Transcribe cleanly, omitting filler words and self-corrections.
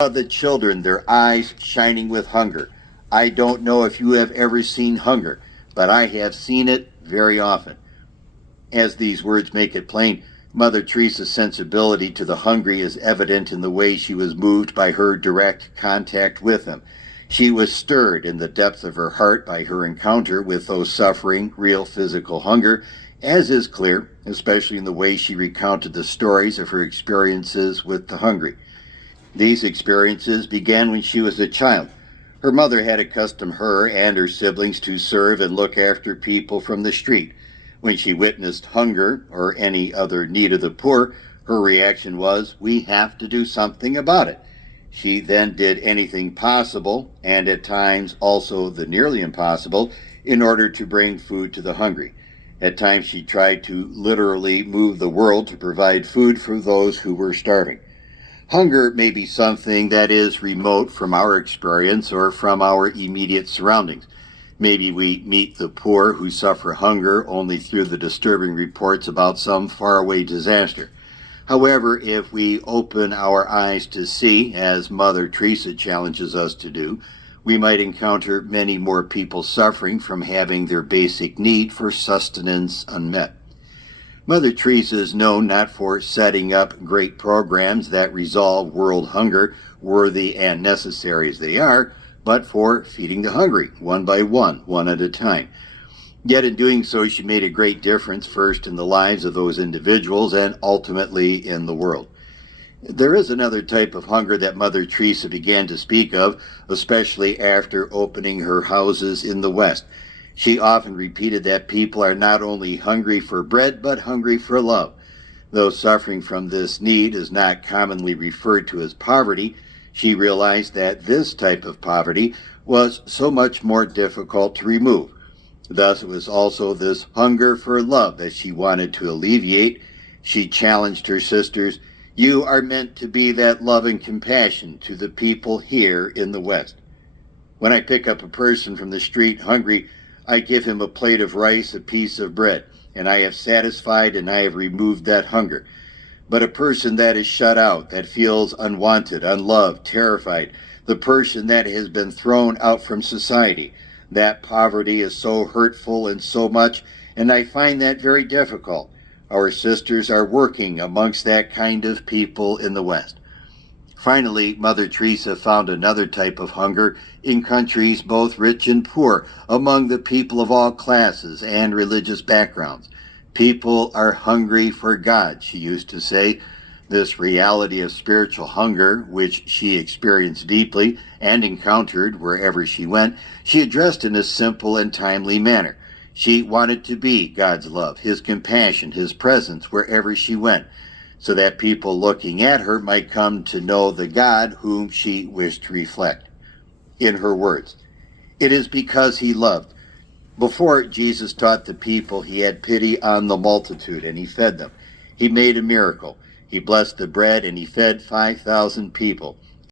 The children, their eyes shining with hunger. I don't know if you have ever seen hunger, but I have seen it very often. As these words make it plain, Mother Teresa's sensibility to the hungry is evident in the way she was moved by her direct contact with them. She was stirred in the depth of her heart by her encounter with those suffering real physical hunger, as is clear, especially in the way she recounted the stories of her experiences with the hungry. These experiences began when she was a child. Her mother had accustomed her and her siblings to serve and look after people from the street. When she witnessed hunger or any other need of the poor, her reaction was, "We have to do something about it." She then did anything possible, and at times also the nearly impossible, in order to bring food to the hungry. At times she tried to literally move the world to provide food for those who were starving. Hunger may be something that is remote from our experience or from our immediate surroundings. Maybe we meet the poor who suffer hunger only through the disturbing reports about some faraway disaster. However, if we open our eyes to see, as Mother Teresa challenges us to do, we might encounter many more people suffering from having their basic need for sustenance unmet. Mother Teresa is known not for setting up great programs that resolve world hunger, worthy and necessary as they are, but for feeding the hungry, one by one at a time. Yet in doing so, she made a great difference, first in the lives of those individuals and ultimately in the world. There is another type of hunger that Mother Teresa began to speak of, especially after opening her houses in the West. She often repeated that people are not only hungry for bread, but hungry for love. Though suffering from this need is not commonly referred to as poverty, she realized that this type of poverty was so much more difficult to remove. Thus, it was also this hunger for love that she wanted to alleviate. She challenged her sisters, "You are meant to be that love and compassion to the people here in the West." When I pick up a person from the street hungry, I give him a plate of rice, a piece of bread, and I have satisfied and I have removed that hunger. But a person that is shut out, that feels unwanted, unloved, terrified, the person that has been thrown out from society, that poverty is so hurtful and so much, and I find that very difficult. Our sisters are working amongst that kind of people in the West. Finally, Mother Teresa found another type of hunger in countries both rich and poor, among the people of all classes and religious backgrounds. People are hungry for God, she used to say. This reality of spiritual hunger, which she experienced deeply and encountered wherever she went, she addressed in a simple and timely manner. She wanted to be God's love, His compassion, His presence wherever she went, so that people looking at her might come to know the God whom she wished to reflect. In her words, "It is because He loved. Before Jesus taught the people, He had pity on the multitude, and He fed them. He made a miracle. He blessed the bread, and He fed 5,000 people.